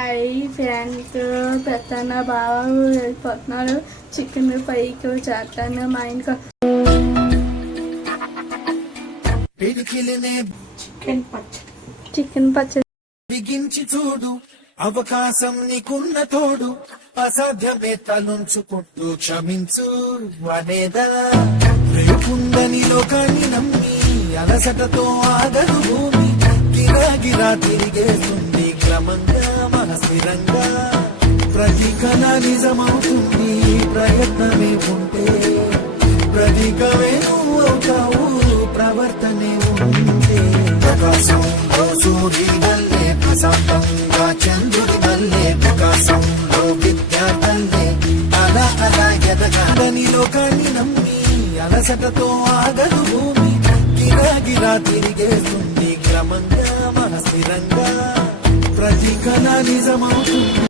Hi friends, పెద్దన్న బాగా వెళ్ళిపోతున్నారు. Chicken ఫ్రైకి చేస్తాను మా ఇంట్లో. చికెన్ పచ్చడి బిగించి చూడు, అవకాశం నీకున్న తోడు, అసాధ్యమే తలుంచుకుంటూ క్షమించు అనేదా. రేపుందని లోకాన్ని నమ్మి అలసటతో ఆగదు భూమి, గిరాగిరా తిరిగేస్తుంది క్రమంగా మనస్థిరంగా. ప్రతి కళ నిజమవుతుంది ప్రయత్నమే ఉంటే, ప్రతీకమే నువ్వు అవుతావు ప్రవర్తనే ఉంటే. ప్రకాశంలో సూర్యుడల్లే, ప్రశాంతంగా చంద్రుడి వల్లే, ప్రకాశంలో విద్యార్థల్లే అలా అలా ఎదగాలని లోకాన్ని నమ్మి అలసటతో ఆగదు భూమి, గిరాగిరా తిరిగేస్తుంది క్రమంగా మనస్థిరంగా. ప్రతి కళ నిజమవుతుంది.